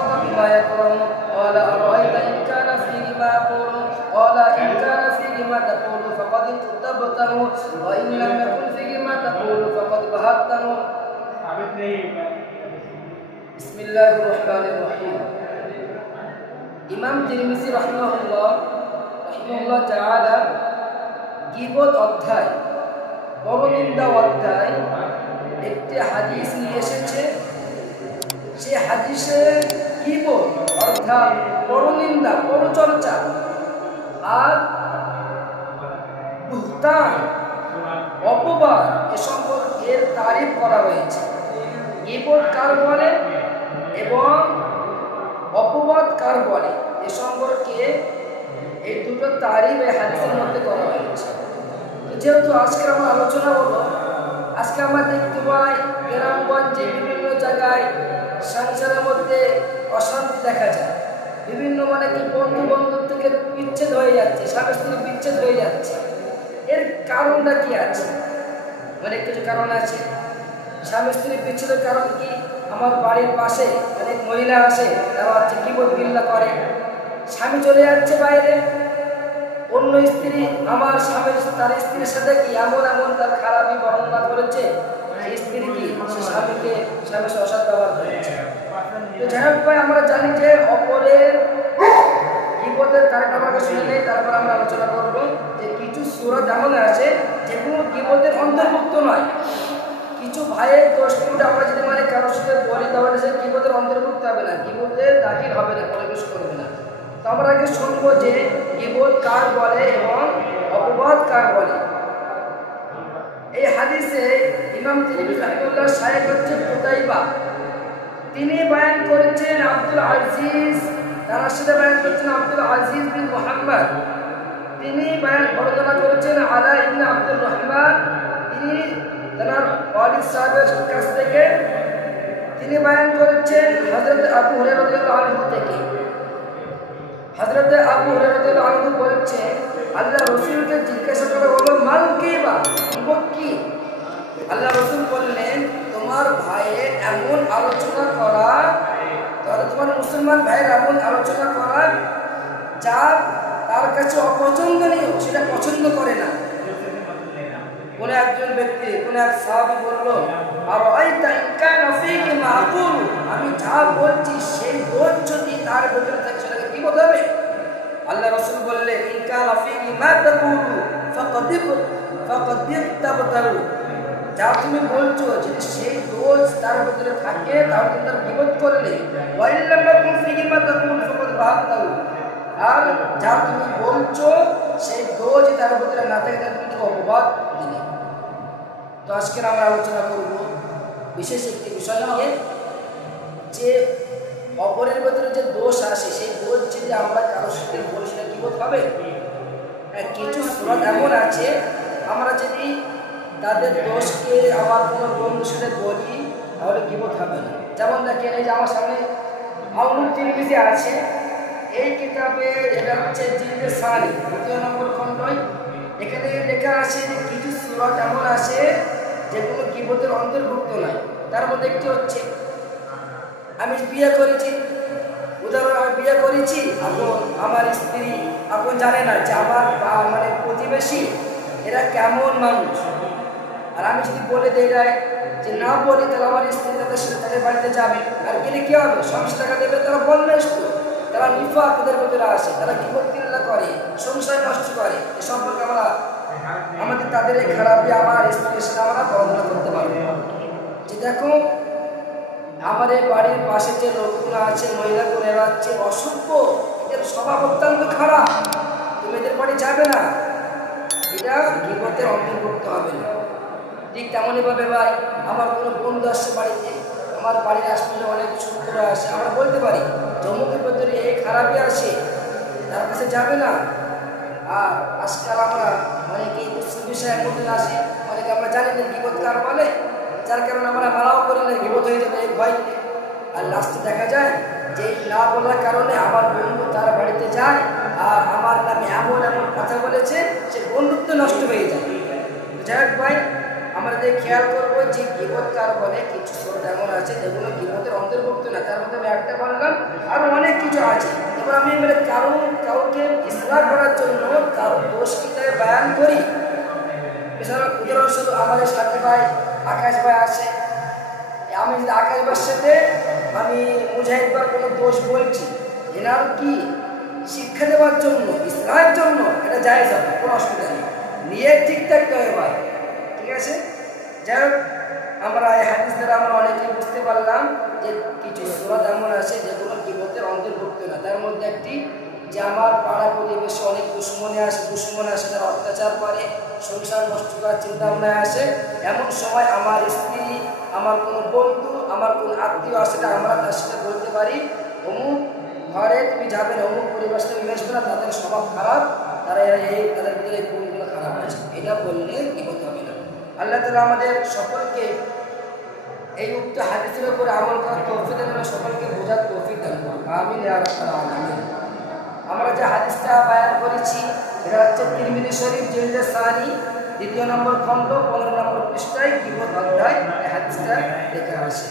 أحاط بما يكره قال أرأيت إن كان فيه ما يقول قال إن كان فيه ما تقول فقد اغتبته وإن لم يكن فيه ما تقول فقد بهته بسم الله الرحمن الرحيم ইমাম তিরমিজি রাহিমাহুল্লাহ তাআলা গীবত অধ্যায় পরনিন্দা অধ্যায় একটি হাদিস নিয়ে এসেছে। সেই হাদিসে গীবত অর্থাৎ পরনিন্দা পরচর্চা আর বুহতান অপবাদ এ সম্পর্কে এর তারিফ করা হয়েছে। গীবত কার বলে এবং অপবাদ কার বলে এ সম্পর্কে এই দুটো তারিফ এই হাদিসের মধ্যে করা হয়েছে। যেহেতু আজকে আমার আলোচনা হলো, আজকে আমরা দেখতে পাই গ্রামগঞ্জে বিভিন্ন জায়গায় সংসারের মধ্যে অশান্তি দেখা যায়, বিভিন্ন মানে কি বন্ধু বান্ধব থেকে বিচ্ছেদ হয়ে যাচ্ছে, স্বামী স্ত্রী বিচ্ছেদ হয়ে যাচ্ছে। এর কারণটা কি আছে? অনেক কিছু কারণ আছে। স্বামী স্ত্রী বিচ্ছেদের কারণ কি? আমার বাড়ির পাশে অনেক মহিলা আসে, তারা হচ্ছে গীবত গিল্লা করে। স্বামী চলে যাচ্ছে বাইরে, অন্য স্ত্রী আমার স্বামীর তার স্ত্রীর সাথে কি এমন তার খারাপই বর্ণনা করেছে, সেই স্ত্রী কি সে স্বামীর অসৎ ব্যবহার করেছে। তো যাই হোক ভাই, আমরা জানি যে অপরের গীবতের কারণ আমাকে শুনে নেই, তারপর আমরা আলোচনা করব যে কিছু সূরা এমন আছে যেগুলো গীবতের অন্তর্ভুক্ত নয়। কিছু ভাইয়ের দোষগুলো আমরা যদি মানে কারোর সাথে বলি তাহলে সে গীবতের অন্তর্ভুক্ত হবে না, গীবতের দাখিল হবে না, প্রবেশ করবে না। তো আমরা আগে শুনবো যে গীবত কার বলে এবং অপবাদ কার বলে। এই হাদিসে ইমাম তিরমিজি রাহিমাহুল্লাহ শায়েখ হচ্ছে কুতাইবা, তিনি বয়ান করেছেন আব্দুল আজিজ, তার সাথে বয়ান করেছেন আব্দুল আজিজ বিন মুহাম্মদ, তিনি বর্ণনা করেছেন আলা ইবনে আব্দুর রহমান, তিনি তার ওয়ালিদ সাহেবের কাছ থেকে তিনি বয়ান করেছেন হযরত আবু হুরায়রা রাদিয়াল্লাহু আনহু থেকে। হযরত আবু হুরায়রা রাদিয়াল্লাহু আনহু বলেছেন আল্লাহ রাসূলকে জিজ্ঞাসা করা হলো মান গীবা, গীবত কি? আল্লাহ রাসূল বললেন তোমার ভাইয়ের এমন আলোচনা করা, তাহলে তোমার মুসলমান ভাইয়ের এমন আলোচনা করা যা তার কাছে অপছন্দনীয়, সেটা পছন্দ করে না। কোন একজন ব্যক্তি কোন এক সাহাবী বলল আর আইতা ইন কানা ফীকি মা আকুলু, আমি যা বলছি সেই দোষ যদি তার ভিতরে থাকে সেটাকে কি বলতে হবে? আল্লাহ রাসূল বললেন ইন কানা ফীকি মা তাকুলু ফাকাদ তাবতারু, যা তুমি বলছো যদি সেই দোষ তার ভিতরে থাকে তাহলে তুমি তার গীবত করলে। ওয়া ইল্লাম ইয়াকুন ফীকি মা তাকুলু ফাকাদ বাহাতারু, আর যা তুমি বলছো সেই দোষ তার ভিতরে না থাকে তাহলে তুমি অপবাদ দিলে। তো আজকে আমরা আলোচনা করব বিশেষ একটি বিষয় নিয়ে, যে অপরের ভিতরে যে দোষ আসে সেই দোষ যদি আমরা কারোর সাথে বলি সেটা গীবত হবে। কিছু সূরা এমন আছে আমরা যদি তাদের দোষকে আমার কোনো বন্ধুর সাথে বলি তাহলে গীবত হবে না। যেমন দেখেন এই যে আমার সামনে আউনুল তিরমিজি আছে, এই কিতাবে এটা হচ্ছে জিলদে সানি ২ নম্বর খণ্ড, এখানে লেখা আছে যে কিছু সূরা এমন আছে যেগুলো গীবতের অন্তর্ভুক্ত নয়। তার মধ্যে একটি হচ্ছে আমি বিয়ে করেছি, উদাহরণ আমি বিয়ে করেছি, এখন আমার স্ত্রী এখন জানে না যে আমার মানে প্রতিবেশী এরা কেমন মানুষ, আর আমি যদি বলে দেই যে না বলি তাহলে আমার স্ত্রী তাদের সাথে তাদের বাড়িতে যাবে, আর গেলে কি হবে? সংসার টাকা দেবে, তারা বদমাইশ, তারা নিফাক তাদের ভিতরে আসে, তারা গীবত গিল্লা করে, সংসার নষ্ট করে। এ সম্পর্কে আমরা আমাদের তাদের এই খারাপি আমার স্ত্রীর সাথে আমরা বর্ণনা করতে পারবো যে দেখো আমার এই বাড়ির পাশে যে লোকগুলো আছে, মহিলাগুলো এরা হচ্ছে অসভ্য, এদের স্বভাব অত্যন্ত খারাপ, তুমি এদের বাড়ি যাবে না, এটা গীবতের অন্তর্ভুক্ত হবে না। ঠিক তেমনই ভাবে ভাই আমার কোনো বন্ধু আসছে বাড়িতে, আমার বাড়ির আশপাশে অনেক ছোটরা আসে, আমরা বলতে পারি জমুকের ভেতরে এই খারাপই আসে, তার কাছে যাবে না। আর আজকাল আমরা অনেকেই বিষয়ের মধ্যে আসে, অনেকে আমরা জানি না গীবত কার বলে, যার কারণে আমরা মারাও করি না, গীবত হয়ে যাবে এই ভয়তে। আর লাস্টে দেখা যায় যে না বলার কারণে আমার বন্ধু তার বাড়িতে যায় আর আমার নামে এমন কথা বলেছে, সে বন্ধুত্ব নষ্ট হয়ে যায়। যাই হোক ভাই, আমরা যে খেয়াল করবো যে গীবত কার বলে, কিছু সুরত এমন আছে যেগুলো গীবতের অন্তর্ভুক্ত না, তার মধ্যে আমি একটা বললাম, আরো অনেক কিছু আছে। এবার আমি এবারে কাউকে ইসলাম করার জন্য কারো দোষ কি তাই বয়ান করি। উদাহরণস্বরূপ আমাদের সাথে ভাই আকাশ ভাই আছে, আমি যদি আকাশ ভাইয়ের সাথে আমি মুজাহিদ ভাইয়ের কোনো দোষ বলছি, এনার কি শিক্ষা দেওয়ার জন্য, ইসলামের জন্য এটা জায়েজ হবে, কোনো অসুবিধা নেই, নিয়ে ঠিক থাকতে হবে ভাই, ঠিক আছে। যাই হোক, আমরা এই হাদিস দ্বারা আমরা অনেকেই বুঝতে পারলাম যে কিছু সূরা এমন আছে যেগুলো গীবতের অন্তর্ভুক্ত না। তার মধ্যে একটি যে আমার পাড়া পরিবেশে অনেক দুশ্মন আসে, তারা অত্যাচার করে, সংসার নষ্ট করার চিন্তা ভাবনায় আসে, এমন সময় আমার স্ত্রী, আমার কোনো বন্ধু, আমার কোনো আত্মীয় আসে, আমরা তার সাথে বলতে পারি অমুক ঘরে তুমি যাবে না, অমুক পরিবেশ তুমি মিশবে না, তাদের স্বভাব খারাপ, তাদের ভিতরে এই গুণগুলো খারাপ আছে, এটা বললে গীবত হবে না। আল্লাহ তাআলা আমাদের সকলকে এই উক্ত হাদিসের উপরে আমল করার তৌফিক দান করুন, সকলকে বোঝার তৌফিক দান করুন, আমিন ইয়া রাব্বাল আলামিন। আমরা যে হাদিসটা বয়ান করেছি এটা হচ্ছে তিরমিজি শরীফ জিলদে সানি 2 নম্বর খণ্ড 15 নম্বর পৃষ্ঠায় গীবত অধ্যায় এই হাদিসটা লেখা আছে।